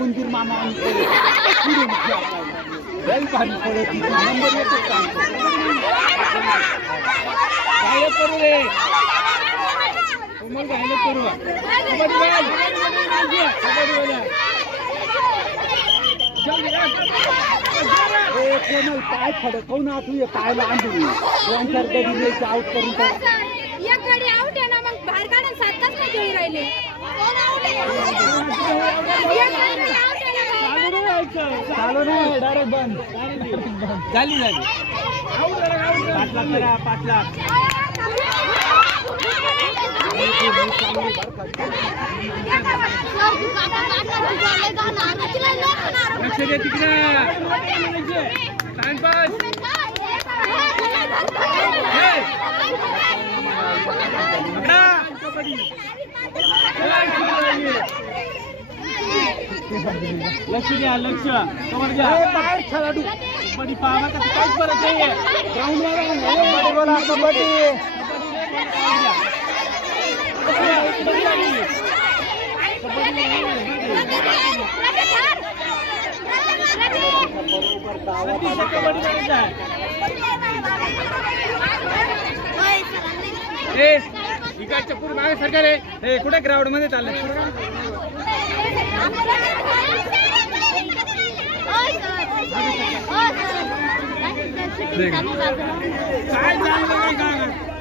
उंदीर मामा आणि पुढे मुख्य लई भारी पडत नंबर येतो काम काय करू रे कोमल घायला करू कबड्डी बॉल कोमल पाय फडकव ना तू पायला आणून 2-4 गडी द्यायचे आउट करून एक गडी आउट आहे ना मग बाहेर काढून 7 तास काय खेळू राहिले चालू नाही डायरेक्ट बंद झाली पाच लाख लक्ष दे तिकडे टाइमपास लक्ष द्या लक्ष कवर घ्या बाहेर खेळाडू कबड्डी पाहा का काहीच फरक नाहीये ग्राउंड वर बोला कबड्डी इकडच्या पूर्ण मागे सरकार आहे कुठे ग्राउंड मध्ये चाललंय काय चाललं